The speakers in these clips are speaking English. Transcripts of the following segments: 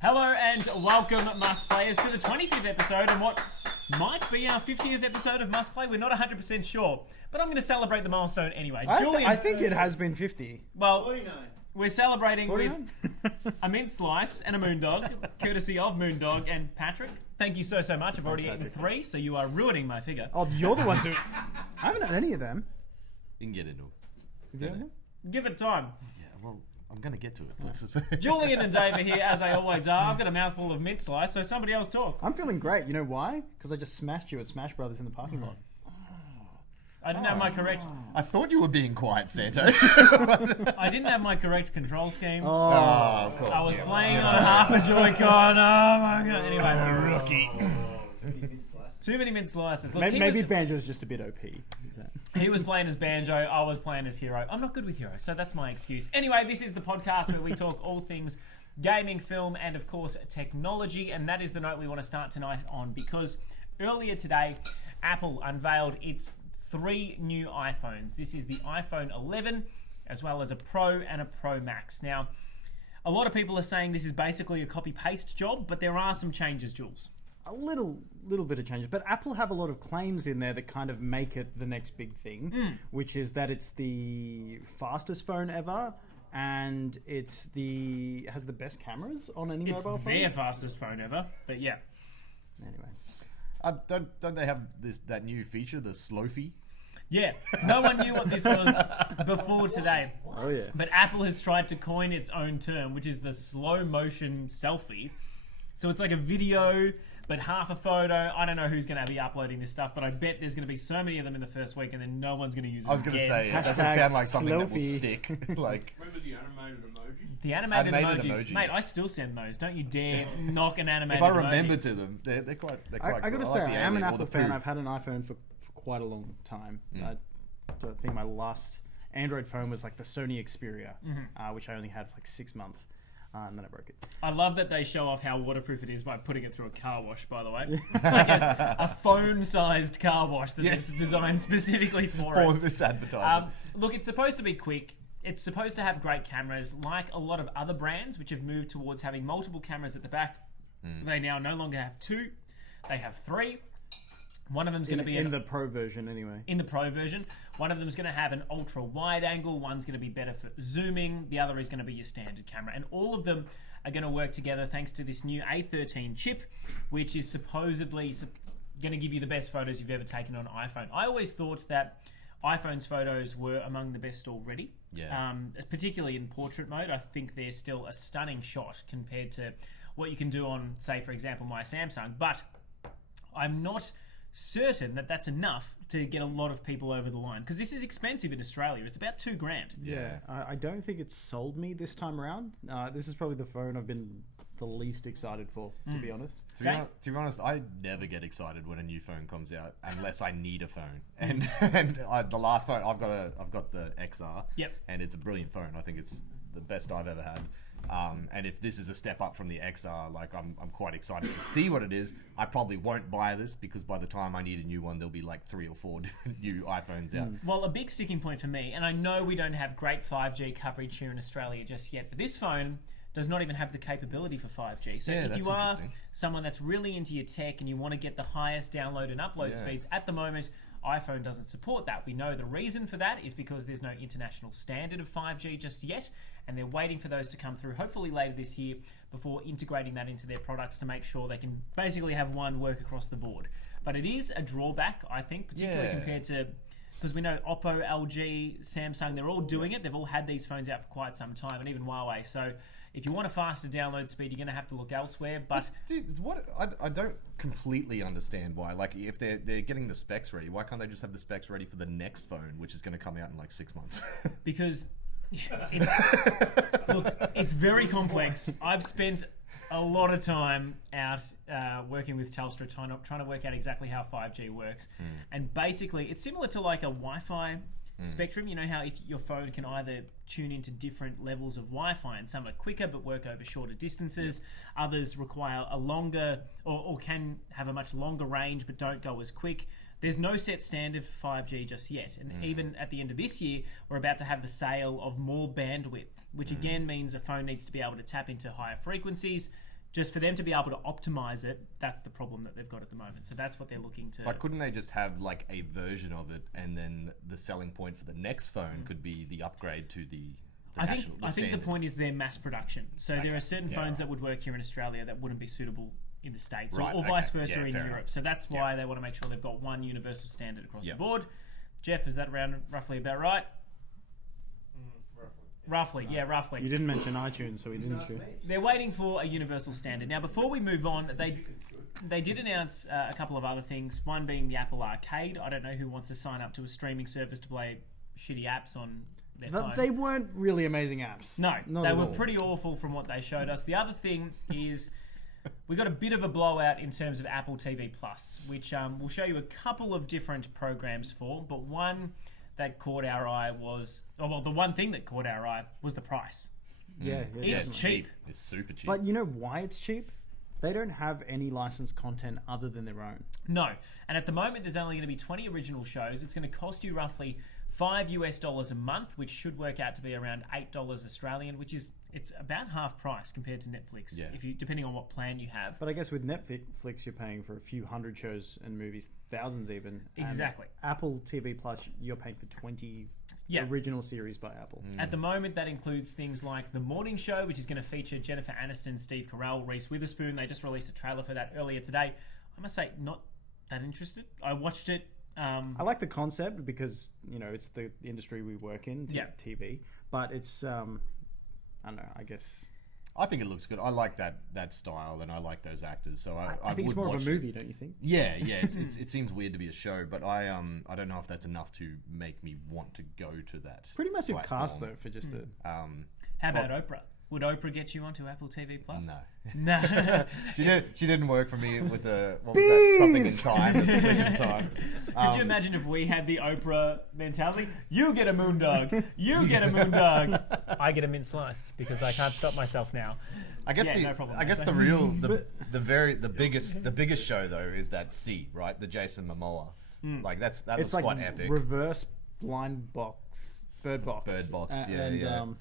Hello and welcome, Must Players, to the 25th episode and what might be our 50th episode of Must Play. We're not 100% sure, but I'm going to celebrate the milestone anyway. Julian, I think it has been 50. well, 49. we're celebrating 49? with a mint slice and a moondog, courtesy of Moondog and Patrick. Thank you so much. I've already eaten 3, so you are ruining my figure. Oh, you're the ones who... I haven't had any of them. You can get into it. Have you had them? Give it time. Yeah, well, I'm going to get to it. Let's just... Julian and Dave are here, as they always are. I've got a mouthful of mint slice, so somebody else talk. I'm feeling great. You know why? Because I just smashed you at Smash Brothers in the parking lot. I didn't have my correct... I thought you were being quiet, Santo. I didn't have my correct control scheme. Oh, of course. I was playing on half a Joy-Con. Oh my god. Anyway, Rookie. too many mint slices. Look, maybe Banjo's just a bit OP. Is that... he was playing as Banjo. I was playing as Hero. I'm not good with Hero, so that's my excuse. Anyway, this is the podcast where we talk all things gaming, film, and of course technology. And that is the note we want to start tonight on, because earlier today, Apple unveiled its 3 new iPhones. This is the iPhone 11, as well as a Pro and a Pro Max. Now, a lot of people are saying this is basically a copy-paste job, but there are some changes, Jules. A little bit of changes, but Apple have a lot of claims in there that kind of make it the next big thing, which is that it's the fastest phone ever, and has the best cameras on any It's mobile phone. their fastest phone ever, but yeah. Anyway, Don't they have that new feature, the Slowfie? Yeah, no one knew what this was before today. oh yeah. But Apple has tried to coin its own term, which is the slow motion selfie. So it's like a video, but half a photo. I don't know who's going to be uploading this stuff, but I bet there's going to be so many of them in the first week, and then no one's going to use it. I was going to say, it doesn't Hashtag sound like something that will Slowfie. stick. Like, Remember the animated emojis? The animated Animated emojis. emojis. Mate, I still send those. Don't you dare knock an animated if I emoji. remember to them, they're quite I got to cool. say, like I the am an alien or Apple the fan. poo. I've had an iPhone for quite a long time. I think my last Android phone was like the Sony Xperia, which I only had for like 6 months, and then I broke it. I love that they show off how waterproof it is by putting it through a car wash, by the way. Like a phone-sized car wash that they've designed specifically for For it. this advertisement. Look, it's supposed to be quick. It's supposed to have great cameras, like a lot of other brands which have moved towards having multiple cameras at the back. They now no longer have 2; they have 3. One of them's going to be in the Pro version, anyway. in the Pro version. One of them's going to have an ultra wide angle. One's going to be better for zooming. The other is going to be your standard camera, and all of them are going to work together thanks to this new A13 chip, which is supposedly going to give you the best photos you've ever taken on an iPhone. I always thought that iPhone's photos were among the best already. Yeah. Particularly in portrait mode, I think they're still a stunning shot compared to what you can do on, say, for example, my Samsung. But I'm not certain that that's enough to get a lot of people over the line, because this is expensive in Australia. It's about $2,000. Yeah, I don't think it's sold me this time around. This is probably the phone I've been the least excited for, to be honest. To be honest, I never get excited when a new phone comes out unless I need a phone. And the last phone I've got the XR. Yep. And it's a brilliant phone. I think it's the best I've ever had. And if this is a step up from the XR, like I'm quite excited to see what it is. I probably won't buy this because by the time I need a new one, there'll be like 3 or 4 different new iPhones out. Well, a big sticking point for me, and I know we don't have great 5G coverage here in Australia just yet, but this phone does not even have the capability for 5G. So Yeah, if that's you are interesting. someone that's really into your tech and you want to get the highest download and upload Yeah. speeds, at the moment, iPhone doesn't support that. We know the reason for that is because there's no international standard of 5G just yet, and they're waiting for those to come through, hopefully later this year, before integrating that into their products to make sure they can basically have one work across the board. But it is a drawback, I think, particularly Yeah. compared to... Because we know Oppo, LG, Samsung, they're all doing it. They've all had these phones out for quite some time, and even Huawei. So if you want a faster download speed, you're going to have to look elsewhere. But Dude, what I don't completely understand why. Like, if they're getting the specs ready, why can't they just have the specs ready for the next phone, which is going to come out in like 6 months? because it's very complex. I've spent a lot of time out working with Telstra trying to work out exactly how 5G works. And basically, it's similar to like a Wi-Fi spectrum. You know how if your phone can either tune into different levels of Wi-Fi, and some are quicker but work over shorter distances. Others require a longer or can have a much longer range but don't go as quick. There's no set standard for 5G just yet, and even at the end of this year, we're about to have the sale of more bandwidth, which again means a phone needs to be able to tap into higher frequencies. Just for them to be able to optimize it, that's the problem that they've got at the moment. So that's what they're looking to. Like, couldn't they just have like a version of it, and then the selling point for the next phone could be the upgrade to the I think the standard? point is their mass production. So there are certain Yeah. phones that would work here in Australia that wouldn't be suitable in the States, Right, or vice okay. versa Yeah, in fair Europe. enough. So that's why they want to make sure they've got one universal standard across the Yep. board. Jeff, is that roughly about right? Roughly. You didn't mention iTunes, so we didn't you? They're waiting for a universal standard. Now, before we move on, they did announce a couple of other things. One being the Apple Arcade. I don't know who wants to sign up to a streaming service to play shitty apps on their phone. They weren't really amazing apps. No, Not they at were all. pretty awful from what they showed us. The other thing is we got a bit of a blowout in terms of Apple TV Plus, which we'll show you a couple of different programs for, but one that caught our eye was, the one thing that caught our eye was the price. Yeah, It's cheap. It's super cheap. But you know why it's cheap? They don't have any licensed content other than their own. No, and at the moment there's only going to be 20 original shows. It's going to cost you roughly $5 a month, which should work out to be around $8 Australian, which is it's about half price compared to Netflix, Yeah. if you depending on what plan you have. But I guess with Netflix, you're paying for a few hundred shows and movies, thousands even. And Exactly. Apple TV Plus, you're paying for 20 Yeah. original series by Apple. At the moment, that includes things like The Morning Show, which is going to feature Jennifer Aniston, Steve Carell, Reese Witherspoon. They just released a trailer for that earlier today. I must say, not that interested. I watched it. I like the concept because, it's the industry we work in, Yeah. TV. But it's, I don't know, I guess... I think it looks good. I like that style, and I like those actors. So I I think it's would more of watch a it. movie, don't you think? Yeah. It seems weird to be a show, but I don't know if that's enough to make me want to go to that. Pretty massive cast, platform. though, for just the... How about Oprah? Would Oprah get you onto Apple TV Plus? No. No. She didn't work for me with the what was that? Something in time, a switch in time. Could you imagine if we had the Oprah mentality? You get a moondog. You get a moondog. I get a mint slice because I can't stop myself now. I guess Yeah, no problem. I guess the biggest show though is that C, right? The Jason Momoa. Like that It's looks like quite epic. reverse blind box, bird box. Bird Box, and,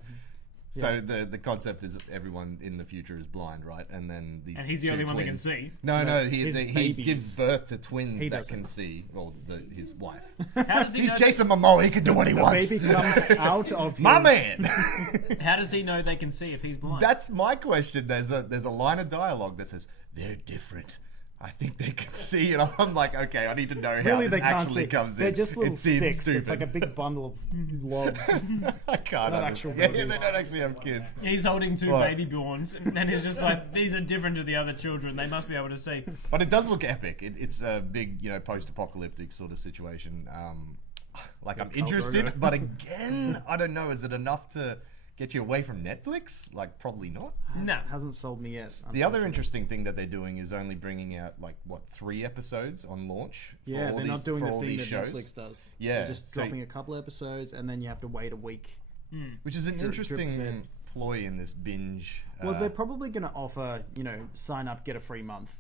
So the concept is everyone in the future is blind, right? And then these And he's the two only one that can twins- see. No, his he babies. gives birth to twins He that doesn't. can see. Well, his wife. How does he He's know Jason Momoa. He can do what he wants. baby comes out of My his- man. How does he know they can see if he's blind? That's my question. There's a line of dialogue that says they're different. I think they can see, and I'm like, okay, I need to know how Really, this they can't actually see. comes in. They're just little it seems sticks. stupid. It's like a big bundle of logs. I can't not understand. actual Yeah, babies. they don't actually have kids. He's holding two Right. baby borns, and he's just like, these are different to the other children. They must be able to see. But it does look epic. It's a big, post-apocalyptic sort of situation. Like I'm interested, Drogo. but again, I don't know. Is it enough to get you away from Netflix? Like, probably not. No. Hasn't sold me yet. The other unfortunately. interesting thing that they're doing is only bringing out 3 episodes on launch. For Yeah, all they're these, not doing for the all thing these that shows. Netflix does. Yeah, They're just so- dropping a couple episodes and then you have to wait a week. Which is an Drip interesting fed. ploy in this binge. Well, they're probably going to offer, sign up, get a free month.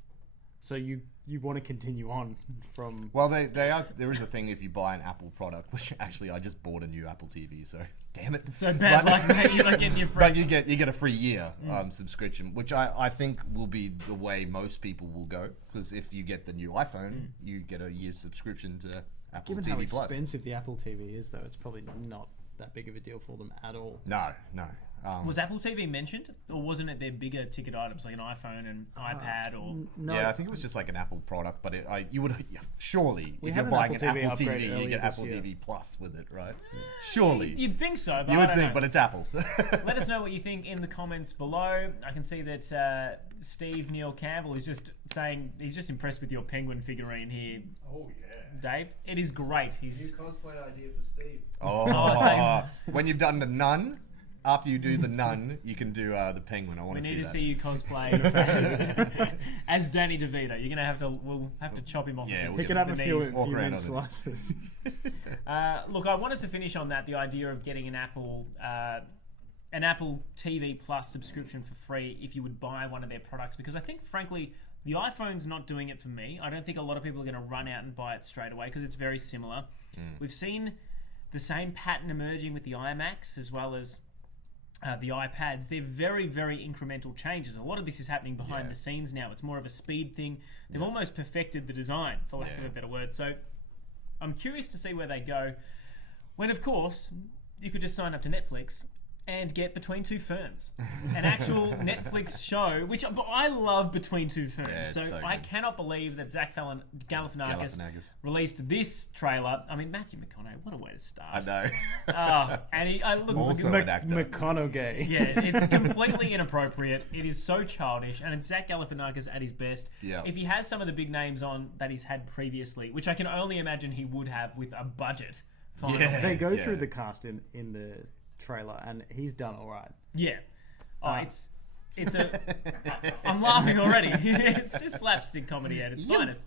So you want to continue on from... Well, they are. There is a thing if you buy an Apple product, which actually I just bought a new Apple TV, so damn it. So bad luck, mate. You're like getting your But friend. you get a free year subscription, which I think will be the way most people will go. Because if you get the new iPhone, you get a year's subscription to Apple Given TV how Plus. expensive the Apple TV is, though, it's probably not that big of a deal for them at all. No. Was Apple TV mentioned, or wasn't it their bigger ticket items like an iPhone and iPad? Or No, Yeah, I think it was just like an Apple product, but you would surely We if had you're an buying Apple an TV Apple upgrade TV, you earlier get this Apple year. TV Plus with it, right? Surely. You'd think so, but You I would don't think, know. but it's Apple. Let us know what you think in the comments below. I can see that Steve Neil Campbell is just saying he's just impressed with your penguin figurine here, Oh yeah. Dave. It is great. New He's cosplay idea for Steve. I'll When you've done the nun, after you do the nun, you can do the penguin. I want we to need see to that. see you cosplay as Danny DeVito. You're gonna have to. We'll have to chop him off. Yeah, the- we'll he get could it. have a the few knees. Walk around mint on it. slices. Look, I wanted to finish on that. The idea of getting an Apple TV Plus subscription for free if you would buy one of their products, because I think, frankly, the iPhone's not doing it for me. I don't think a lot of people are going to run out and buy it straight away because it's very similar. We've seen the same pattern emerging with the iMacs as well as the iPads. They're very, very incremental changes. A lot of this is happening behind the scenes now. It's more of a speed thing. They've almost perfected the design, for lack of a better word. So I'm curious to see where they go. When, of course, you could just sign up to Netflix and get Between Two Ferns, an actual Netflix show, which I love Between Two Ferns. Yeah, it's so I good. cannot believe that Zach Galifianakis released this trailer. I mean, Matthew McConaughey, what a way to start. I know. And look, Also an actor. McConaughey. yeah, it's completely inappropriate. It is so childish, and it's Zach Galifianakis at his best. Yeah. If he has some of the big names on that he's had previously, which I can only imagine he would have with a budget. Finally. Yeah. They go through the cast in the trailer, and he's done all right. Yeah. Oh, I'm laughing already. It's just slapstick comedy at its finest.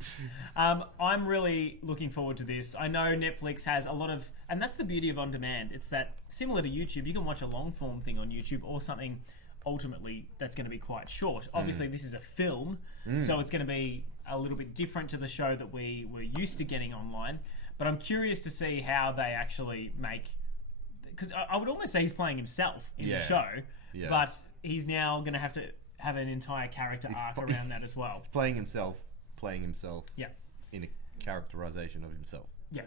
I'm really looking forward to this. I know Netflix has a lot of, and that's the beauty of on demand. It's that similar to YouTube, you can watch a long form thing on YouTube or something ultimately that's going to be quite short. Obviously, this is a film, so it's going to be a little bit different to the show that we were used to getting online. But I'm curious to see how they actually make, because I would almost say he's playing himself in the show, but he's now going to have an entire character arc around that as well. Playing himself Yeah. in a characterization of himself. Yeah.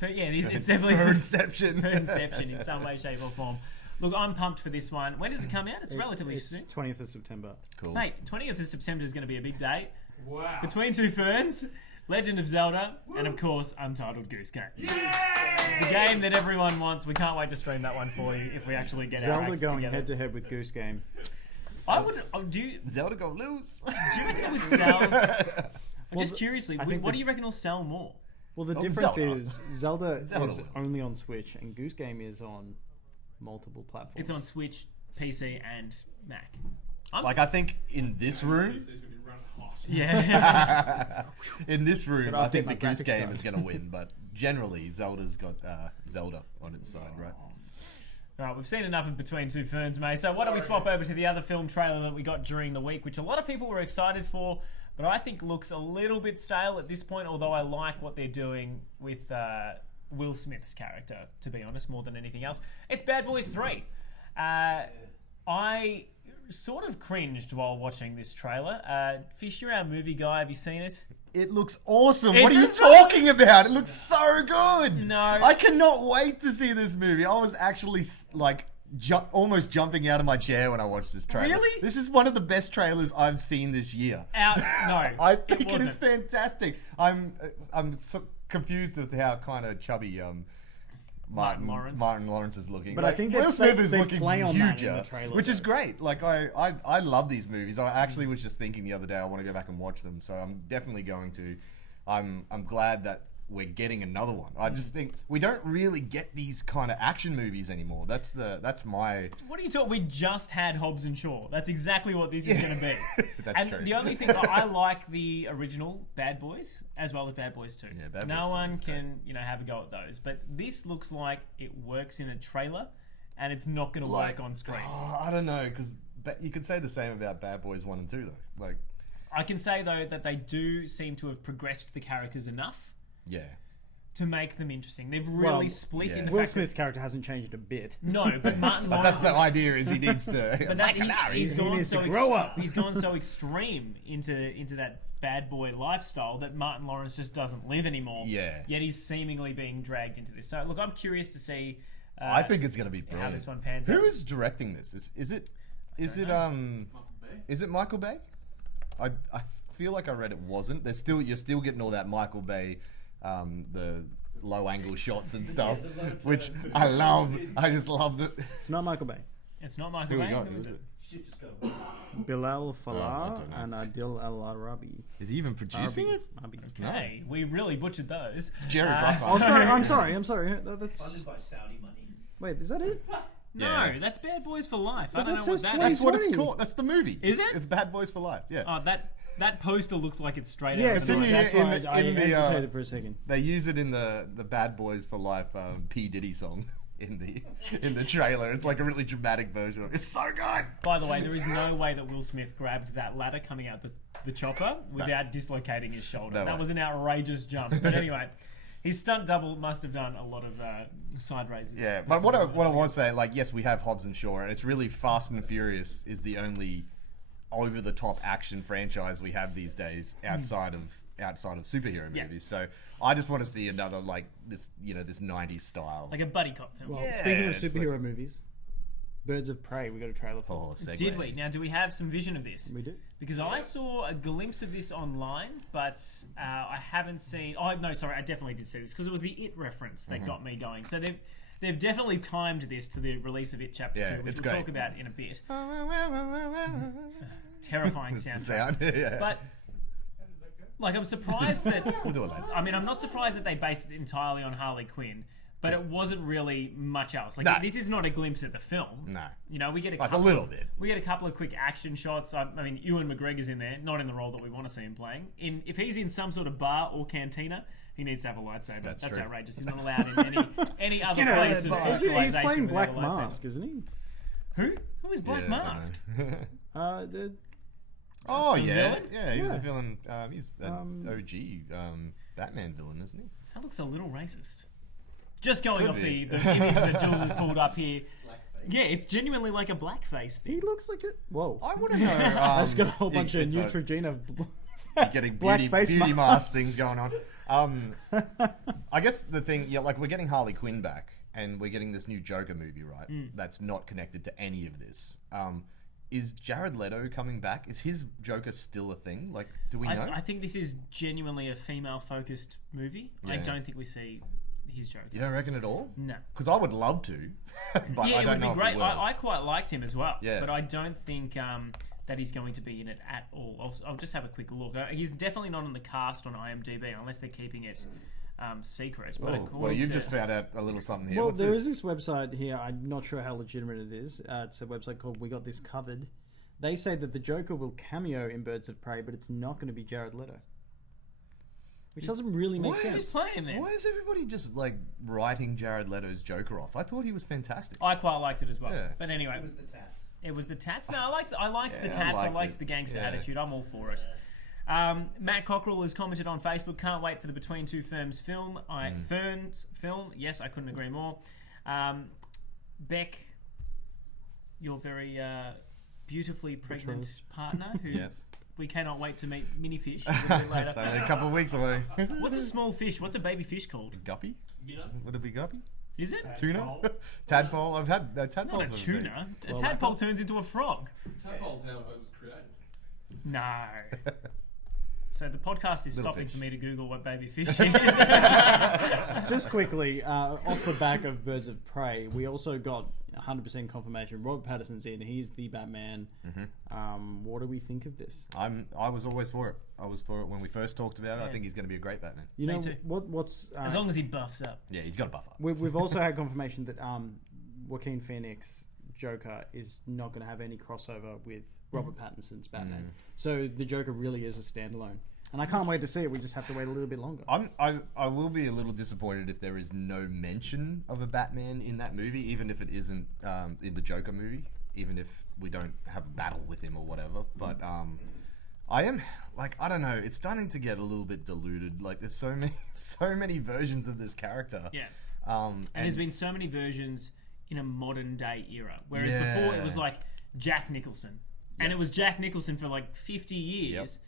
It's definitely Inception. Inception in some way, shape, or form. Look, I'm pumped for this one. When does it come out? It's relatively soon. It's 20th of September. Cool. Mate, 20th of September is going to be a big day. Wow. Between Two Ferns, Legend of Zelda, and of course, Untitled Goose Game. The game that everyone wants. We can't wait to stream that one for you if we actually get our Zelda acts going together. head to head with Goose Game. I would. Do you Zelda go lose. reckon it would sell? Just curiously, I think what the- do you reckon will sell more? Well, the difference Zelda. is Zelda Zelda is will. only on Switch, and Goose Game is on multiple platforms. It's on Switch, PC, and Mac. Like, I think in this room, It's going to be run hot. Yeah. in this room, But I'll I think the take my Goose graphics Game down. is going to win. But generally, Zelda's got Zelda on its side, right? Right, we've seen enough of Between Two Ferns, mate. So why don't we swap over to the other film trailer that we got during the week, which a lot of people were excited for, but I think looks a little bit stale at this point, although I like what they're doing with Will Smith's character, to be honest, more than anything else. It's Bad Boys 3. I sort of cringed while watching this trailer. Fish, you're our movie guy. Have you seen it? It looks awesome. It What are you does- talking about? It looks so good. No. I cannot wait to see this movie. I was actually like almost jumping out of my chair when I watched this trailer. Really? This is one of the best trailers I've seen this year. No, I think it is wasn't. fantastic. I'm so confused with how kind of chubby Martin Lawrence is looking. But I think Will they- Smith is they looking play on that in huger, the trailer, which is though. great. Like I love these movies. I actually was just thinking the other day I want to go back and watch them, so I'm definitely going to. I'm glad that we're getting another one. I just think we don't really get these kind of action movies anymore. That's my. What are you talking? We just had Hobbs and Shaw. That's exactly what this is going to be. That's and true. the only thing I like the original Bad Boys as well as Bad Boys 2. Yeah, Bad Boys no 2 one was can have a go at those. But this looks like it works in a trailer, and it's not going to work on screen. I don't know because you could say the same about Bad Boys 1 and 2 though. Like I can say though that they do seem to have progressed the characters enough yeah. to make them interesting. They've really Well, split yeah. in the Will fact Smith's character hasn't changed a bit. that, no, but Martin But Lawrence. that's the idea is he needs to. But that, he's He gone needs so to grow up. He's gone so extreme into that bad boy lifestyle that Martin Lawrence just doesn't live anymore. Yeah. Yet he's seemingly being dragged into this. So look, I'm curious to see. I think it's going to be brilliant. how this one pans Who out. is directing this? Is it Michael Bay. is it Michael Bay? I feel like I read it wasn't. You're still getting all that Michael Bay, the low angle shots and stuff, which I love. I just loved it. It's not Michael Bay. It's not Michael Who we Bay. got? Who is it? Bilal I Falah don't know. and Adil El Arabi. Is he even producing it? Okay, we really butchered those. Jerry Uh, Bruckheimer. Oh, sorry. I'm sorry. That's. Funded by Saudi money. Wait, is that it? No, Yeah. that's Bad Boys for Life. I But don't that know what says that 20. is. That's what it's called. That's the movie. Is it? It's Bad Boys for Life. Yeah. Oh, that poster looks like it's straight Yeah, out of so the in that's the- why in the- I in the, hesitated for a second. They use it in the Bad Boys for Life P Diddy song in the trailer. It's like a really dramatic version of it. It's so good. By the way, there is no way that Will Smith grabbed that ladder coming out the chopper without dislocating his shoulder. No That way. was an outrageous jump. But anyway, his stunt double must have done a lot of side raises. Yeah, but what I was saying, like, yes, we have Hobbs and Shaw, and it's really Fast and Furious is the only over the top action franchise we have these days outside of superhero Yeah. movies. So I just want to see another like this, this 90s style. Like a buddy cop film. Well, Yeah, speaking of it's like- superhero movies, Birds of Prey, we got a trailer for. Oh, segue. Did we? Now, do we have some vision of this? We do. Because I saw a glimpse of this online, but I haven't seen. Oh no, sorry, I definitely did see this because it was the It reference that got me going. So they've definitely timed this to the release of It Chapter Yeah, 2, which it's we'll great. talk about in a bit. Terrifying It's the soundtrack. sound. Yeah. But like, I'm surprised that. We'll do it later. I mean, I'm not surprised that they based it entirely on Harley Quinn, but it wasn't really much else. Like, No. this is not a glimpse at the film. No. You know, we get a Like, a couple little of, bit. We get a couple of quick action shots. I mean, Ewan McGregor's in there, not in the role that we want to see him playing. If he's in some sort of bar or cantina, he needs to have a lightsaber. That's That's true. outrageous. He's not allowed in any other Get out of place that of bar. socialization. He's playing without Black a lightsaber. Mask, isn't he? Who? Who is Black Yeah, I don't Mask? know. The Oh yeah, villain? yeah. He was a Yeah. villain. He's an OG Batman villain, isn't he? That looks a little racist. Just going Could off be. the image that Jules has pulled up here. Yeah, it's genuinely like a blackface thing. he looks like it. Whoa. I want to know. That's got a whole bunch of it's Neutrogena. you're getting black beauty face mask masks. things going on. I guess the thing, yeah, like we're getting Harley Quinn back, and we're getting this new Joker movie, right? That's not connected to any of this. Is Jared Leto coming back? Is his Joker still a thing? Like, do we know? I think this is genuinely a female-focused movie. I Yeah. don't think we see his Joker. You don't reckon at all? No. Because I would love to, but Yeah, I it don't would know be if great. it will. I quite liked him as well. Yeah. But I don't think that he's going to be in it at all. I'll just have a quick look. He's definitely not on the cast on IMDb unless they're keeping it secret. But Oh, according well, you've to, just found out a little something here. Well, What's there this? is this website here. I'm not sure how legitimate it is. It's a website called We Got This Covered. They say that the Joker will cameo in Birds of Prey, but it's not going to be Jared Leto. Which doesn't really make Why sense. Who's playing him then? Why is everybody just like writing Jared Leto's Joker off? I thought he was fantastic. I quite liked it as well. Yeah. But anyway, was the tats. it was the tats. No, I liked the Yeah, tats. I liked liked it. the gangster Yeah. attitude. I'm all for it. Matt Cockrell has commented on Facebook. Can't wait for the Between Two Ferns film. Ferns film. Yes, I couldn't agree more. Beck, your very beautifully pregnant Betrothed. partner, who Yes. we cannot wait to meet mini fish a little bit later. It's only a couple of weeks away. What's a small fish? What's a baby fish called? Guppy? Would it be guppy? Is it? Tuna? Tadpole? I've had Not tadpoles. a are tuna. A Well, tadpole turns into a frog. Tadpole's how it was created. No. So the podcast is Little stopping fish. for me to Google what baby fish is. Just quickly, off the back of Birds of Prey, we also got 100% confirmation. Robert Pattinson's in. He's the Batman. What do we think of this? I was always for it. I was for it when we first talked about it. I Yeah. think he's going to be a great Batman. You Me know too. what's As long as he buffs up. Yeah, he's got a buff up. we've also had confirmation that Joaquin Phoenix Joker is not going to have any crossover with Robert Pattinson's Batman. So the Joker really is a standalone, and I can't wait to see it. We just have to wait a little bit longer. I will be a little disappointed if there is no mention of a Batman in that movie, even if it isn't in the Joker movie, even if we don't have a battle with him or whatever. But I am like, I don't know, it's starting to get a little bit diluted. Like there's so many versions of this character. Yeah. And And there's been so many versions in a modern day era. Whereas before it was Yeah. like Jack Nicholson. And it was Jack Nicholson for like 50 years.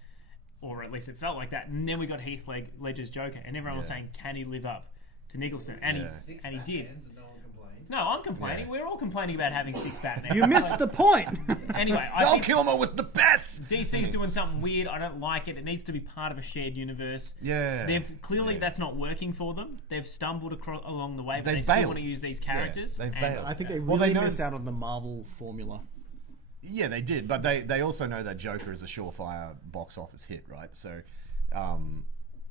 Or at least it felt like that. And then we got Heath Ledger's Joker. And everyone was Yeah. saying, can he live up to Nicholson? And Yeah. he did. And no one complained. No, I'm complaining. Yeah. We're all complaining about having 6 Batman. You missed the point. Anyway, I Val think Kilmer was the best. DC's doing something weird. I don't like it. It needs to be part of a shared universe. Yeah. They've clearly Yeah. that's not working for them. They've stumbled along the way, but They they still bailed. want to use these characters. they've and- bailed. I think they Well, really they know- missed out on the Marvel formula. Yeah, they did, but they also know that Joker is a surefire box office hit, right? So,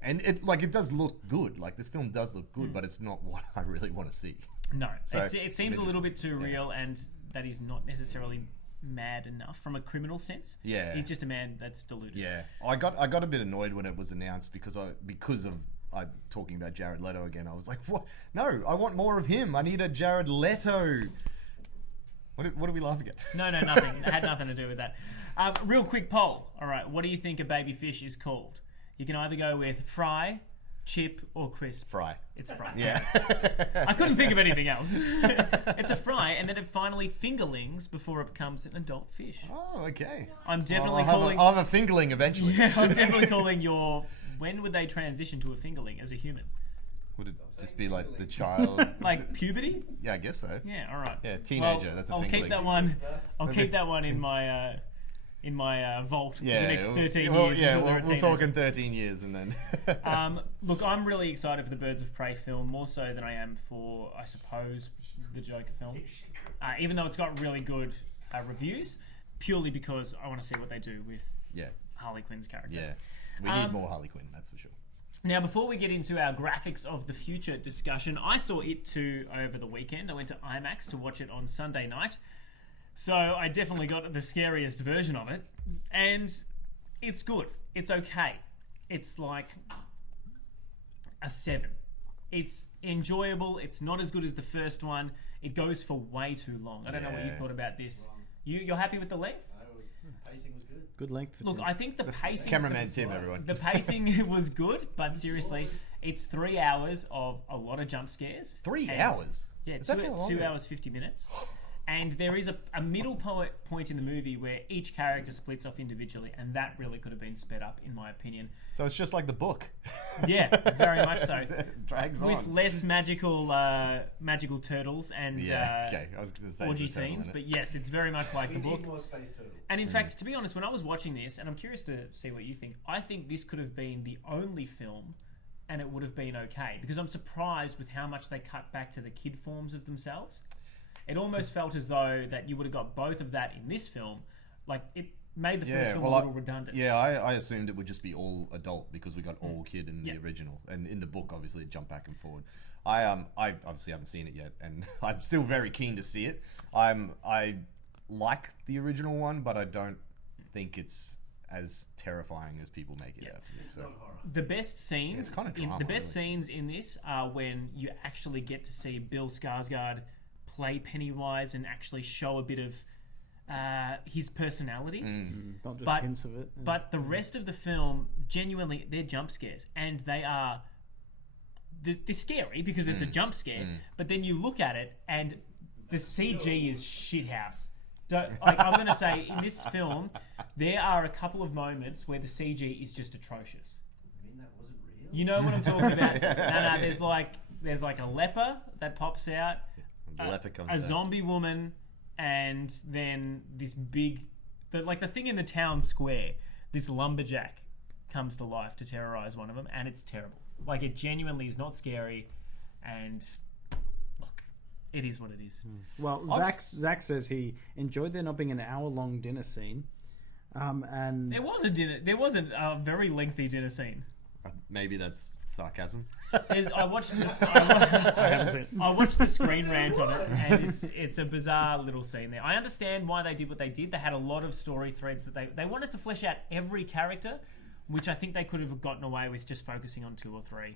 and it does look good. Like this film does look good, but it's not what I really want to see. No, So, it seems a little bit too yeah. real, and that he's not necessarily mad enough from a criminal sense. Yeah. He's just a man that's deluded. Yeah, I got a bit annoyed when it was announced because of talking about Jared Leto again. I was like, what? No, I want more of him. I need a Jared Leto. What are we laughing at? No, nothing. It had nothing to do with that. Real quick poll. All right, what do you think a baby fish is called? You can either go with fry, chip, or crisp. Fry. It's fry. Yeah. I couldn't think of anything else. It's a fry, and then it finally fingerlings before it becomes an adult fish. Oh, okay. I'm definitely I'll calling. have a fingerling eventually. Yeah, I'm definitely calling your. When would they transition to a fingerling as a human? Would it just be like the child? Like puberty? Yeah, I guess so. Yeah, all right. Yeah, teenager. Well, That's a I'll fingerling. keep that one. I'll keep that one in my vault for the next 13 years until they're a we'll teenager. talk in 13 years and then. Look, I'm really excited for the Birds of Prey film, more so than I am for, I suppose, the Joker film. Even though it's got really good reviews, purely because I want to see what they do with yeah, Harley Quinn's character. yeah. We need more Harley Quinn, that's for sure. Now, before we get into our graphics of the future discussion, I saw It 2 over the weekend. I went to IMAX to watch it on Sunday night. So I definitely got the scariest version of it. And it's good. It's okay. It's like a 7. It's enjoyable. It's not as good as the first one. It goes for way too long. I don't know what you Yeah. thought about this. You're happy with the length? Pacing was good. Good length for Look, two. I think the pacing... Cameraman Tim, everyone. The pacing was good, but seriously, it's 3 hours of a lot of jump scares. 3 And- hours? Yeah, Is that how long 2 it- hours, 50 minutes. And there is a middle point in the movie where each character splits off individually, and that really could have been sped up, in my opinion. So it's just like the book. Yeah, very much so. It drags With on. less magical turtles and Yeah, okay. I was going to say orgy it's a turtle scenes, in it. but yes, it's very much like We the book. need more space turtle. And in fact, to be honest, when I was watching this, and I'm curious to see what you think, I think this could have been the only film and it would have been okay. Because I'm surprised with how much they cut back to the kid forms of themselves. It almost felt as though that you would have got both of that in this film. Like, it made the first film a little redundant. Yeah, I assumed it would just be all adult because we got all kid in the Yeah. original, and in the book, obviously, it jumped back and forward. I obviously haven't seen it yet, and I'm still very keen to see it. I like the original one, but I don't think it's as terrifying as people make it out to be. So The best scenes, It's kinda drama, the best really. scenes in this are when you actually get to see Bill Skarsgård play Pennywise and actually show a bit of his personality. Not just but- hints of it. But the rest of the film, genuinely, they're jump scares, and they are they're scary because it's a jump scare. But then you look at it, and the CG is shithouse. I'm going to say in this film, there are a couple of moments where the CG is just atrocious. I mean, that wasn't real. You know what I'm talking about? No. There's like a leper that pops out, the leopard comes a out. zombie woman, and then this big, the thing in the town square. This lumberjack comes to life to terrorize one of them, and it's terrible. Like, it genuinely is not scary, and look, it is what it is. Well, Zach says he enjoyed there not being an hour-long dinner scene, and There was a very lengthy dinner scene. Maybe that's sarcasm. I watched this. I haven't seen it. I watched the Screen Rant on it, and it's a bizarre little scene there. I understand why they did what they did. They had a lot of story threads that they wanted to flesh out every character, which I think they could have gotten away with just focusing on 2 or 3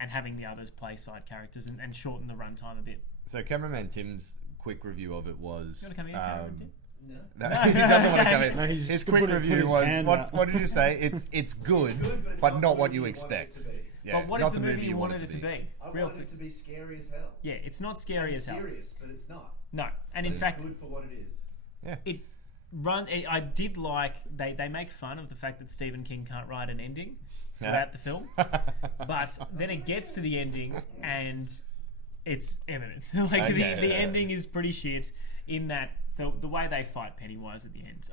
and having the others play side characters and shorten the runtime a bit. So cameraman Tim's quick review of it was. You want to come here, cameraman Tim? No. No, he doesn't want to come in. No, he's his just quick put review his was hand what? out. What did you say? It's good, but not what you expect. Yeah, But what not is the movie you wanted it to be? I Real wanted quick. it to be scary as hell. Yeah, it's not scary And as hell. serious, but it's not. No, and in It's fact, good for what it is. I did like they make fun of the fact that Stephen King can't write an ending throughout the film, but then it gets to the ending and it's evident. Like the ending is pretty shit in that the way they fight Pennywise at the end,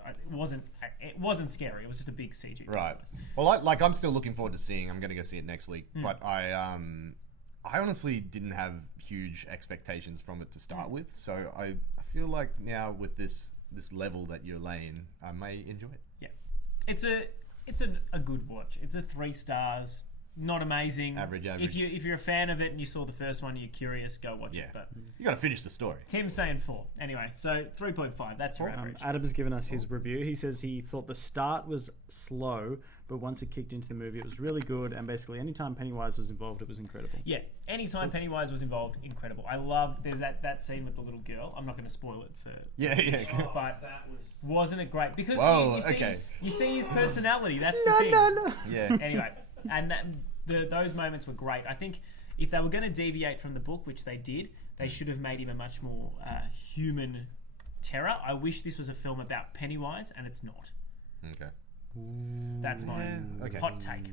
it wasn't scary. It was just a big CG. Right. Pennywise. Well, I'm still looking forward to seeing. I'm going to go see it next week, but I honestly didn't have huge expectations from it to start with. So I feel like now with this level that you're laying, I may enjoy it. Yeah, it's a good watch. It's a 3 stars. not amazing. Average. If you're a fan of it and you saw the first one, you're curious, go watch it. But you got to finish the story. Tim's saying 4. Anyway, so 3.5. That's your average. Adam's given us his review. He says he thought the start was slow, but once it kicked into the movie, it was really good. And basically, anytime Pennywise was involved, it was incredible. Yeah, anytime Pennywise was involved, incredible. I loved. There's that scene with the little girl. I'm not going to spoil it for. Yeah. Oh, But that was. wasn't it great? Because Whoa, you see, okay. you see his personality. That's the thing. No. Yeah. Anyway, and those moments were great. I think if they were going to deviate from the book, which they did, they should have made him a much more human terror. I wish this was a film about Pennywise, and it's not. Okay. That's my hot take.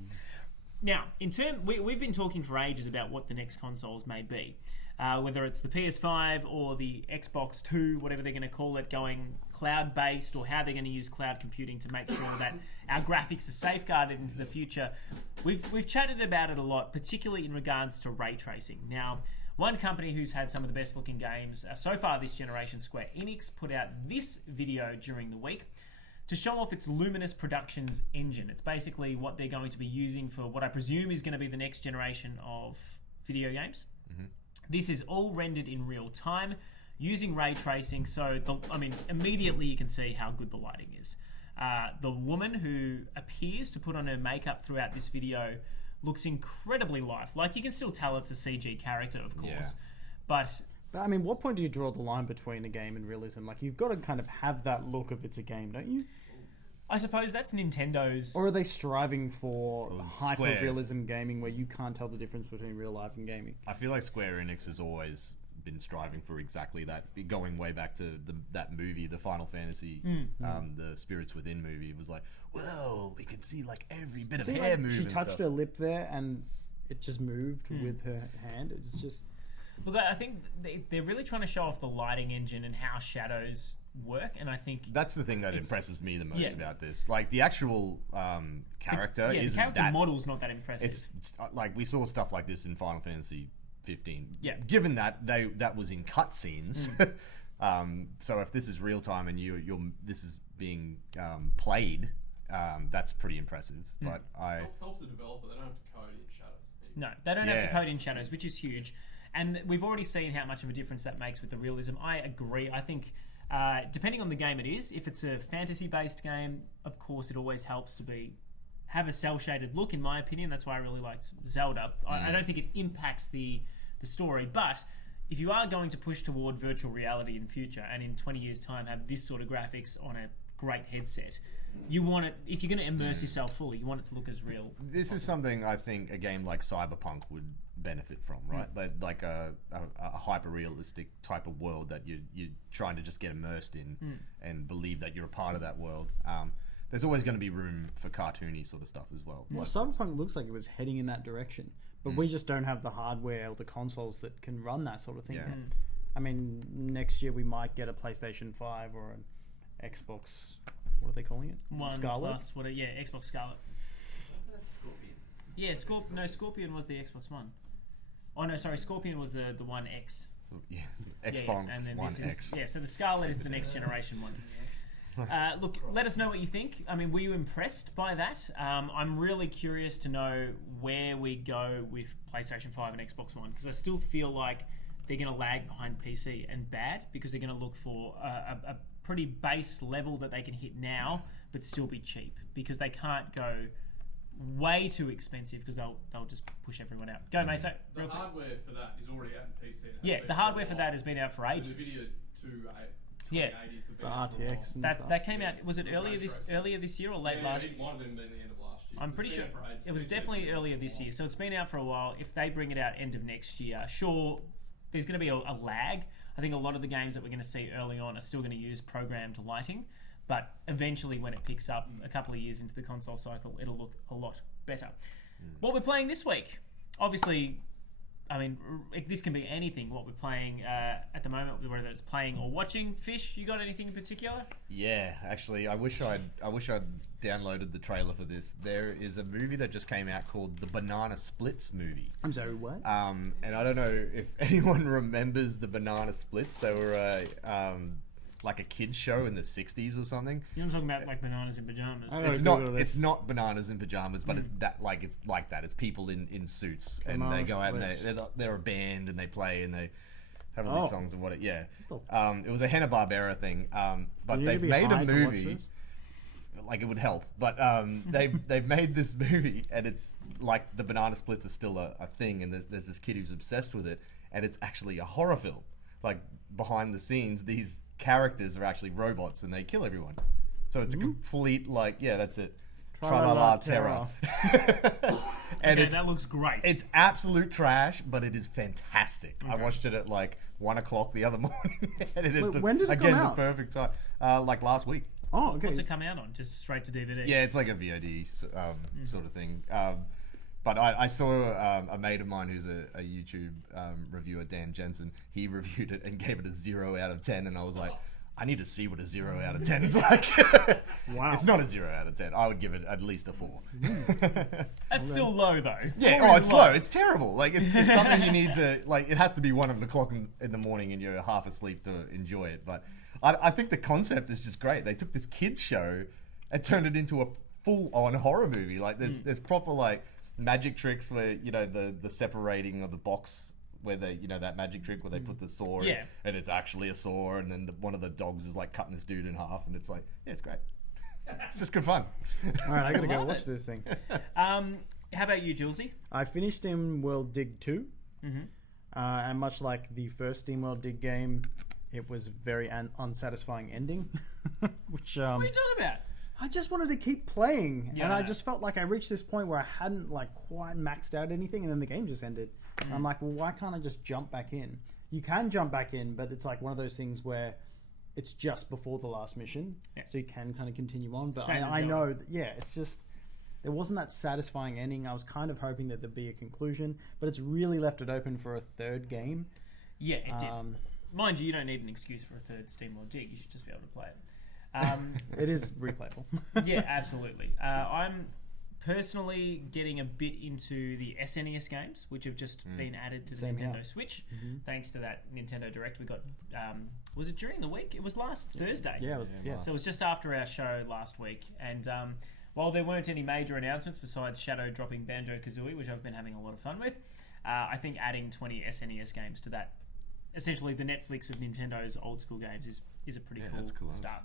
Now, we've been talking for ages about what the next consoles may be. Whether it's the PS5 or the Xbox 2, whatever they're going to call it, going cloud-based, or how they're going to use cloud computing to make sure that our graphics are safeguarded into the future. We've chatted about it a lot, particularly in regards to ray tracing. Now, one company who's had some of the best-looking games so far this generation, Square Enix, put out this video during the week to show off its Luminous Productions engine. It's basically what they're going to be using for what I presume is going to be the next generation of video games. Mm-hmm. This is all rendered in real time using ray tracing, so immediately you can see how good the lighting is. The woman who appears to put on her makeup throughout this video looks incredibly lifelike. You can still tell it's a CG character, of course, but I mean, what point do you draw the line between a game and realism? Like, you've got to kind of have that look if it's a game, don't you? I suppose that's Nintendo's... Or are they striving for Square. hyper-realism gaming where you can't tell the difference between real life and gaming? I feel like Square Enix has always been striving for exactly that. Going way back to that movie, the Final Fantasy, the Spirits Within movie, it was like, whoa, we could see like every bit of hair move. She and touched stuff. her lip there and it just moved with her hand. It's just... Look, I think they're really trying to show off the lighting engine and how shadows work, and I think that's the thing that impresses me the most about this. Like, the actual character the isn't character that... model's not that impressive. It's like, we saw stuff like this in Final Fantasy 15. Yeah. Given that that was in cutscenes, so if this is real time and this is being played, that's pretty impressive. But helps the developer. They don't have to code in shadows. No, they don't have to code in shadows, which is huge. And we've already seen how much of a difference that makes with the realism. I agree. I think depending on the game it is, if it's a fantasy-based game, of course it always helps to have a cel-shaded look, in my opinion. That's why I really liked Zelda. I don't think it impacts the story, but if you are going to push toward virtual reality in future, and in 20 years' time have this sort of graphics on a great headset, you want it, if you're going to immerse yourself fully, you want it to look as real. This is something I think a game like Cyberpunk would benefit from, right? Like a hyper realistic type of world that you're trying to just get immersed in and believe that you're a part of that world. There's always going to be room for cartoony sort of stuff as well. Well, Cyberpunk looks like it was heading in that direction, but we just don't have the hardware or the consoles that can run that sort of thing yet. I mean, next year we might get a PlayStation 5 or an Xbox, what are they calling it? One Scarlet? Plus, Xbox Scarlet. That's Scorpion. Yeah, Scorpion was the Xbox One. Oh no, sorry, Scorpion was the One X. Yeah, Xbox and then One this X. is so the Scarlet is the next generation one. Look, let us know what you think. I mean, were you impressed by that? I'm really curious to know where we go with PlayStation 5 and Xbox One, because I still feel like they're going to lag behind PC, and bad, because they're going to look for a pretty base level that they can hit now, but still be cheap, because they can't go way too expensive, because they'll just push everyone out. Go, Meso. The hardware for that is already out in PC. Yeah, the hardware for that has been out for The ages. video 2080s Yeah. have The been out for a while. RTX and stuff. That came out. Was it earlier this year or late last? It might have been the end of last year. I'm It's pretty been sure out for ages. it was definitely earlier this year. So it's been out for a while. If they bring it out end of next year, sure, there's going to be a lag. I think a lot of the games that we're going to see early on are still going to use programmed lighting, but eventually when it picks up a couple of years into the console cycle, it'll look a lot better. What we're playing this week, obviously, I mean, this can be anything. What we're playing at the moment, whether it's playing or watching. Fish, you got anything in particular? Yeah, actually, I wish I'd downloaded the trailer for this. There is a movie that just came out called the Banana Splits movie. I'm sorry, what? And I don't know if anyone remembers the Banana Splits. They were like a kids show in the 60s or something. You're not talking about like bananas in pajamas. I It's Google not. this. It's not bananas in pajamas, but it's like that. It's people in suits, and Banana they go out and Splits. they're a band and they play and they have all these Oh. songs and what it. Yeah, What it was a Hanna-Barbera thing, but You need they've to be made high a to watch movie. this. Like it would help, but they've made this movie, and it's like the banana splits are still a thing, and there's this kid who's obsessed with it, and it's actually a horror film. Like behind the scenes, these characters are actually robots, and they kill everyone. So it's a complete that's it. Tra-la-la Terror. Okay, And it's that looks great. it's absolute trash, but it is fantastic. I watched it at like 1 o'clock the other morning, and it is Wait, when did it come the out? perfect time. Like last week. Oh, okay. What's it come out on? Just straight to DVD? Yeah, it's like a VOD sort of thing. But I saw a mate of mine who's a YouTube reviewer, Dan Jensen. He reviewed it and gave it a 0 out of 10, and I was like, I need to see what a 0 out of 10 is like. Wow. It's not a 0 out of 10. I would give it at least a 4. That's still low though. Yeah, 4 oh, is it's low. It's terrible. Like it's something you need to like. It has to be 1 o'clock in the morning, and you're half asleep to enjoy it. But I think the concept is just great. They took this kids show and turned it into a full-on horror movie. Like there's proper like magic tricks where the separating of the box. Where they, that magic trick where they put the saw in, Yeah. and it's actually a saw, and then one of the dogs is like cutting this dude in half, and it's like, yeah, it's great. It's just good fun. All right, I gotta go Love watch it. this thing. How about you, Julesy? I finished SteamWorld Dig 2, and much like the first SteamWorld Dig game, it was very unsatisfying ending. Which What are you talking about? I just wanted to keep playing, Yeah, and I I know. just felt like I reached this point where I hadn't like quite maxed out anything, and then the game just ended. And I'm like, well, why can't I just jump back in? You can jump back in, but it's like one of those things where it's just before the last mission, Yeah. so you can kind of continue on. But Same as I Zelda. know, it's just there wasn't that satisfying ending. I was kind of hoping that there'd be a conclusion, but it's really left it open for a third game. Yeah, it did. Um, Mind you, you don't need an excuse for a third SteamWorld Dig. You should just be able to play it. It is replayable. Yeah, absolutely. I'm personally getting a bit into the SNES games, which have just been added to the Same Nintendo here. Switch. Thanks to that Nintendo Direct we got. Was it during the week? It was last Thursday. Yeah, it was. Yeah. So it was just after our show last week. And while there weren't any major announcements besides Shadow dropping Banjo-Kazooie, which I've been having a lot of fun with, I think adding 20 SNES games to that, essentially the Netflix of Nintendo's old school games, is a pretty that's cool. start.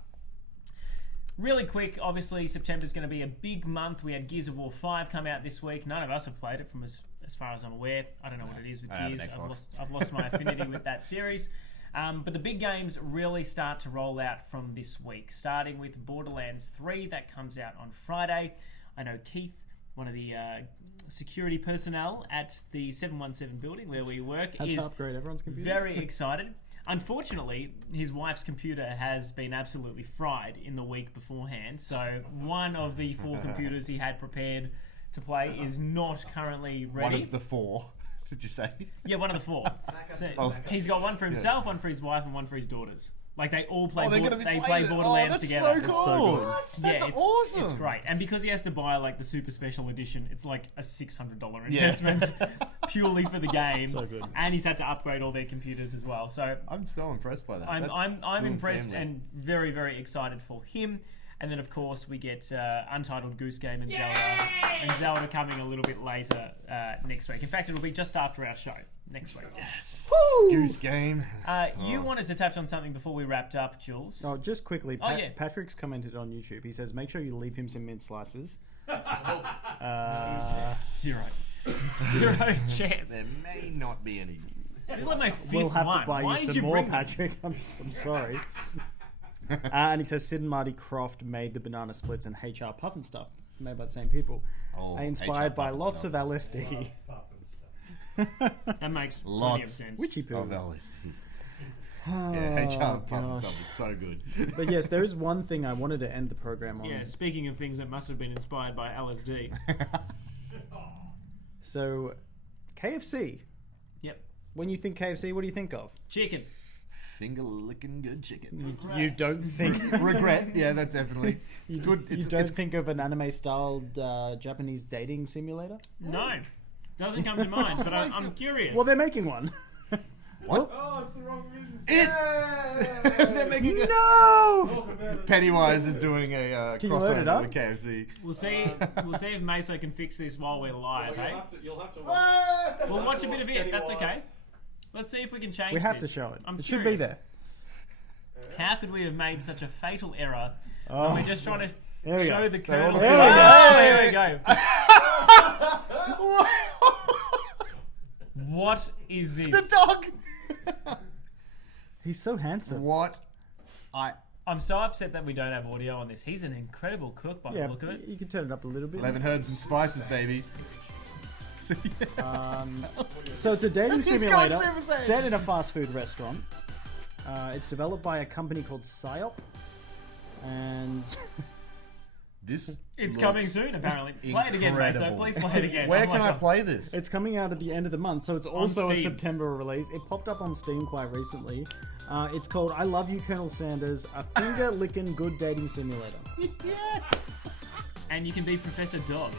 Really quick, obviously September's going to be a big month. We had Gears of War 5 come out this week. None of us have played it from as far as I'm aware. I don't know what it is with I have an Gears. Xbox. I've lost my affinity with that series. But the big games really start to roll out from this week, starting with Borderlands 3 that comes out on Friday. I know Keith, one of the security personnel at the 717 building where we work, Had to is upgrade everyone's computers. very excited. Unfortunately, his wife's computer has been absolutely fried in the week beforehand, so one of the 4 computers he had prepared to play is not currently ready. One of the 4, did you say? Yeah, one of the 4. So Oh. he's got one for himself, one for his wife, and one for his daughters. Like they all play. they're gonna be they playing play it. Borderlands that's together. So It's cool. so good. What? Yeah, That's it's awesome. It's great, and because he has to buy like the super special edition, it's like a $600 Yeah. investment purely for the game. So good. And he's had to upgrade all their computers as well. So I'm so impressed by that. I'm That's doing impressed family. and very, very excited for him. And then, of course, we get Untitled Goose Game and Zelda. And Zelda coming a little bit later next week. In fact, it'll be just after our show next week. Goose Game. You wanted to touch on something before we wrapped up, Jules. Oh, just quickly, Oh, yeah. Patrick's commented on YouTube. He says, make sure you leave him some mint slices. Zero chance. There may not be any. This is like my 5th We'll have one. to buy Why you did some you more, bring them? Patrick. I'm sorry. And he says, Sid and Marty Croft made the banana splits and HR Puff and stuff. Made by the same people. Oh, Inspired HR by Puff and lots stuff. of LSD. That makes plenty of Lots. sense. Witchy poo. Of LSD. Yeah, HR Puff and gosh. stuff is so good. But yes, there is one thing I wanted to end the program on. Yeah, speaking of things that must have been inspired by LSD. So, KFC. Yep. When you think KFC, what do you think of? Chicken. Finger licking good chicken. You don't think Regret. Yeah, that's definitely. It's good. you It's, don't it's think of an anime-styled Japanese dating simulator? No. Doesn't come to mind, but I'm curious. Well, they're making one. What? Oh, it's the wrong vision. They're making it. No! Pennywise is doing a Can you load it crossover up? with KFC. We'll see. We'll see if Meso can fix this while we're live. Hey, You'll have to we'll watch a bit of it. That's okay. Let's see if we can change. We have to this. show it. I'm It should be curious. there. How could we have made such a fatal error Oh. when we're just trying to There we show go. the So all kernel? the There we Oh, go. there we go. What is this? The dog. He's so handsome. What? I'm so upset that we don't have audio on this. He's an incredible cook by Yeah, the look of it. you can turn it up a little bit. 11 herbs and spices, baby. So it's a dating He's going simulator Super Saiyan. set in a fast food restaurant. It's developed by a company called Psyop, and This It's looks coming soon, apparently. Play it again, Meso. incredible. Please play it again. Where Oh my can I God. play this? it's coming out at the end of the month. So it's also a Steam. September release. It popped up on Steam quite recently. It's called "I Love You, Colonel Sanders: A Finger Licking Good Dating Simulator." And you can be Professor Dog.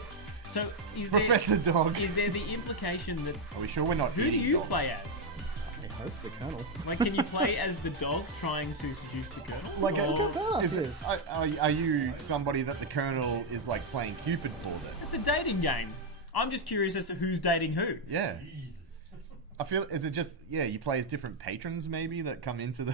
So is Professor Dog. Is there the implication that Are we sure we're not who do eating you dog? play as? I hope the Colonel. Like, can you play as the dog trying to seduce the colonel? Like, Or- Look how fast Is it it, is. are you somebody that the Colonel is like playing Cupid for then? It's a dating game. I'm just curious as to who's dating who. Yeah. I feel, is it just, you play as different patrons maybe that come into the,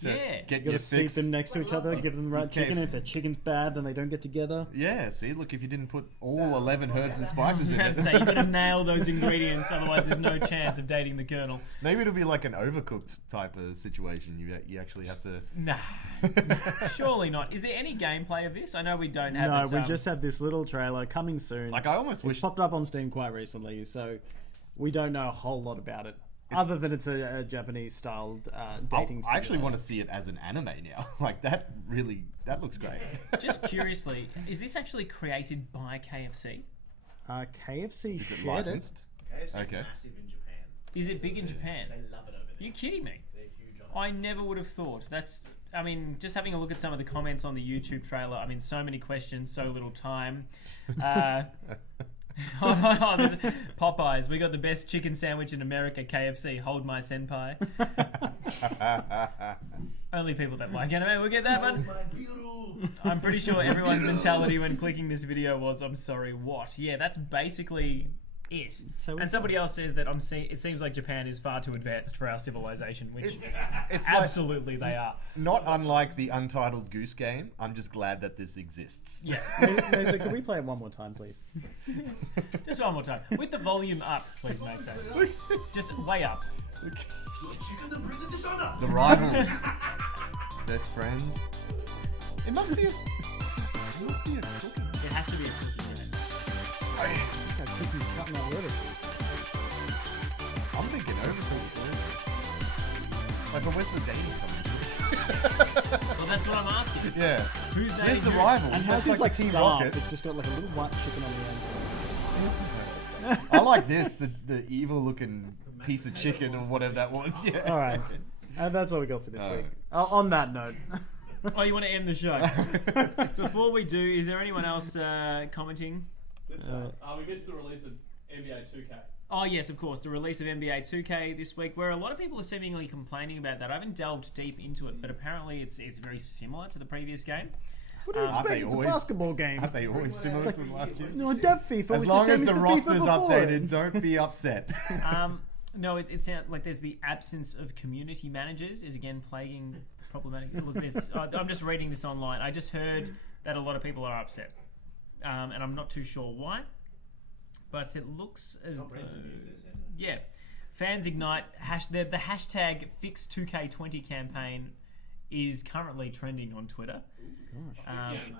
to Yeah. get You your gotta seep fix? them next to each other, give them the right chicken. KFC. If the chicken's bad, then they don't get together. Yeah, see, look, if you didn't put all 11 herbs and spices in I was about to say, it, you've got to nail those ingredients, otherwise there's no chance of dating the colonel. maybe it'll be like an Overcooked type of situation. You actually have to... Nah, surely not. Is there any gameplay of this? I know we don't have No, it. we just had this little trailer coming soon. Like, I almost It's wish... popped up on Steam quite recently, so we don't know a whole lot about it. Other than it's a Japanese-styled dating I actually simulator. want to see it as an anime now. Like, that looks great. Just curiously, is this actually created by KFC? KFC Is it shared licensed? KFC's Okay. massive in Japan. Is it big in Japan? They love it over there. Are you kidding me? They're huge on I never would have thought. I mean, just having a look at some of the comments on the YouTube trailer, I mean, so many questions, so little time. There's Popeyes, we got the best chicken sandwich in America, KFC, hold my senpai. Only people that like anime will get that one. My beautiful. I'm pretty sure everyone's mentality when clicking this video was, I'm sorry, what? Yeah, that's basically it. So And somebody else says that it seems like Japan is far too advanced for our civilization, which It's like, absolutely they are. not unlike the Untitled Goose Game. I'm just glad that this exists. Yeah. Mesa, can we play it one more time, please? Just one more time. With the volume up, please, Meso. Just way up. Chicken to bring the dishonor. The rivals. Best friends. It must be a cooking. It has to be a cooking game. I think he's cutting out lettuce. I'm thinking Overcooked. Like, but where's the dating coming? Well, that's what I'm asking. Yeah. Who's Where's dating the who? rivals? And That's how's his like Team staff? Rocket. It's just got like a little white chicken on the end. I like this, the evil looking piece of chicken or whatever that was. Yeah. All right, that's all we got for this All week. right. On that note, Oh, you want to end the show? Before we do, is there anyone else commenting? We missed the release of NBA 2K. Oh, yes, of course. The release of NBA 2K this week, where a lot of people are seemingly complaining about that. I haven't delved deep into it, but apparently it's very similar to the previous game. what do you Aren't expect? they It's a always- basketball game. Aren't they always similar to the last year? No, Dev FIFA. As was long the as same the FIFA roster's before. updated, don't be upset. No, it sounds like there's the absence of community managers is again plaguing problematic. Look, I'm just reading this online. I just heard that a lot of people are upset, and I'm not too sure why. But it looks as though, yeah, fans ignite. The hashtag Fix2K20 campaign is currently trending on Twitter.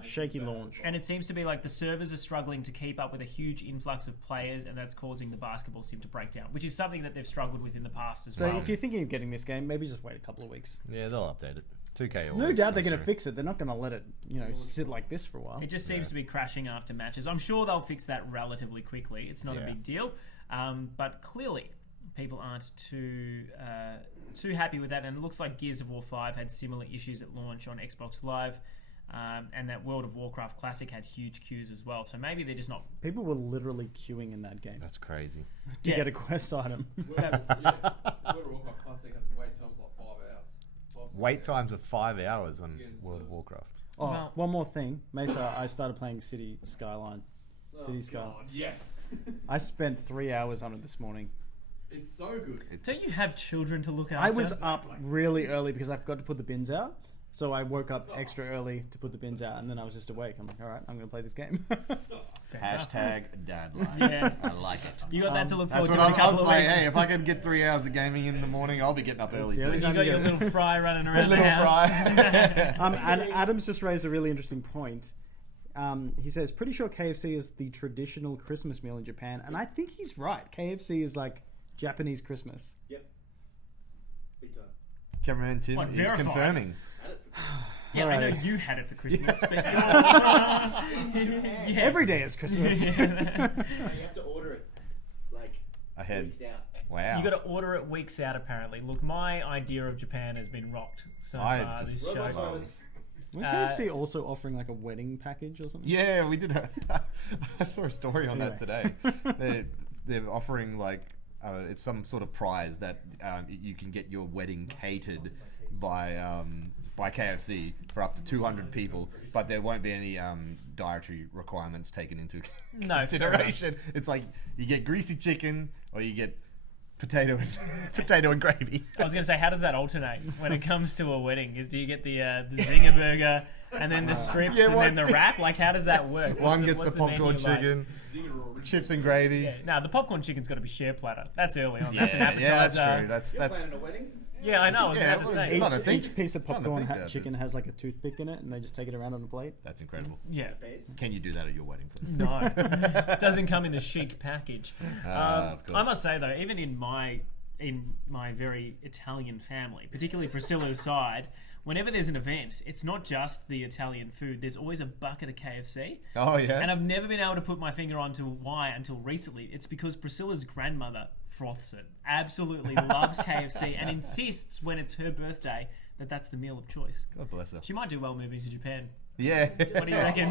Shaky launch. And it seems to be like the servers are struggling to keep up with a huge influx of players, and that's causing the basketball sim to break down, which is something that they've struggled with in the past as So well. if you're thinking of getting this game, maybe just wait a couple of weeks. Yeah, they'll update it. 2K. No doubt they're going to fix it. They're not going to let it, sit like this for a while. It just seems to be crashing after matches. I'm sure they'll fix that relatively quickly. It's not a Yeah. big deal, but clearly people aren't too happy with that. And it looks like Gears of War 5 had similar issues at launch on Xbox Live. And that World of Warcraft Classic had huge queues as well. So maybe they're just not. People were literally queuing in that game That's crazy. to Yeah. get a quest item. World of Warcraft Classic had wait times like 5 hours. 5-6 Wait hours. times of 5 hours on Yeah, World of so- Warcraft. Oh, Well- one more thing, Mesa. I started playing City Skyline. City Skyline. God, yes. I spent 3 hours on it this morning. It's so good. Don't you have children to look after? I was up really early because I forgot to put the bins out. So I woke up extra early to put the bins out, and then I was just awake. I'm like, all right, I'm going to play this game. Fair enough. Hashtag dad life. Yeah. I like it. You got that to look forward That's to what in a couple of like. weeks. Hey, if I could get 3 hours of gaming in the morning, I'll be getting up early the only too. time You got your Yeah. little fry running around the Little house. fry. And Adam's just raised a really interesting point. He says, pretty sure KFC is the traditional Christmas meal in Japan. And I think he's right. KFC is like Japanese Christmas. Yep. Big time. Cameraman Tim What, is verified? confirming. Had it. Yeah, I know Alright. you had it for Christmas, but yeah. Every day is Christmas. You have to order it like Ahead. weeks out. Wow. You got to order it weeks out, apparently. Look, my idea of Japan has been rocked so I far just this show. Roblox love moments. Wasn't KFC also offering like a wedding package or something? Yeah, we did. I saw a story on that today. They're offering like it's some sort of prize that you can get your wedding catered by KFC for up to 200 people, but there won't be any dietary requirements taken into No, consideration. It's like you get greasy chicken or you get potato and gravy. I was going to say, how does that alternate when it comes to a wedding? Do you get the zinger burger and then the strips Yeah, and then what's- the wrap? Like, how does that work? One What's gets the what's popcorn menu like? chicken, Zinger or original. chips and gravy. Yeah, no, the popcorn chicken's got to be share platter. That's early on. Yeah, That's an appetizer. yeah, that's true. That's You're planning a wedding? Yeah, I know. I was Yeah, about to well, say. it's not a thing. Each piece of It's not a popcorn thing that chicken is. has like a toothpick in it, and they just take it around on a plate. That's incredible. Yeah. Bears? Can you do that at your wedding, please? No, it doesn't come in the chic package. Of course. I must say though, even in my very Italian family, particularly Priscilla's side, whenever there's an event, it's not just the Italian food. There's always a bucket of KFC, Oh yeah. and I've never been able to put my finger onto why until recently. It's because Priscilla's grandmother froths it, absolutely loves KFC, and insists when it's her birthday that that's the meal of choice. God bless her. She might do well moving to Japan. Yeah. What do you reckon?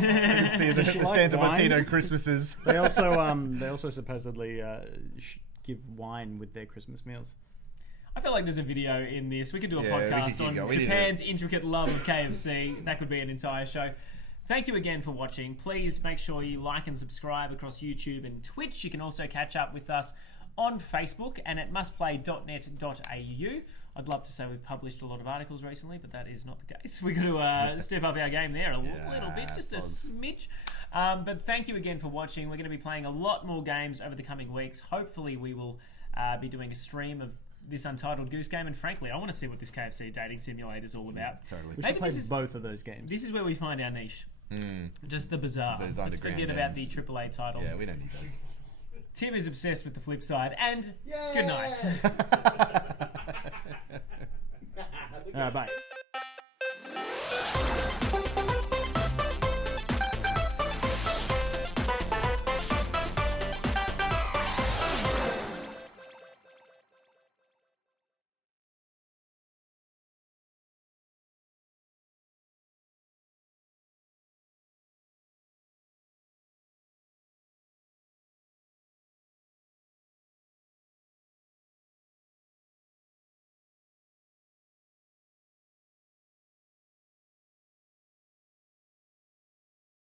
See the she like Santa wine? Martino Christmases. They also supposedly give wine with their Christmas meals. I feel like there's a video in this. We could do a Yeah, we podcast could keep on going. We need Japan's intricate love of KFC. That could be an entire show. Thank you again for watching. Please make sure you like and subscribe across YouTube and Twitch. You can also catch up with us on Facebook and at mustplay.net.au. I'd love to say we've published a lot of articles recently, but that is not the case. We're going to step up our game there a little bit, just a smidge. But thank you again for watching. We're going to be playing a lot more games over the coming weeks. Hopefully we will be doing a stream of this Untitled Goose Game, and frankly, I want to see what this KFC dating simulator is all about. Totally. We Maybe should play this is- both of those games. This is where we find our niche. Just the bizarre. Those Let's underground forget about the games. AAA titles. Yeah, we don't need those. Tim is obsessed with the flip side, and good night. Bye.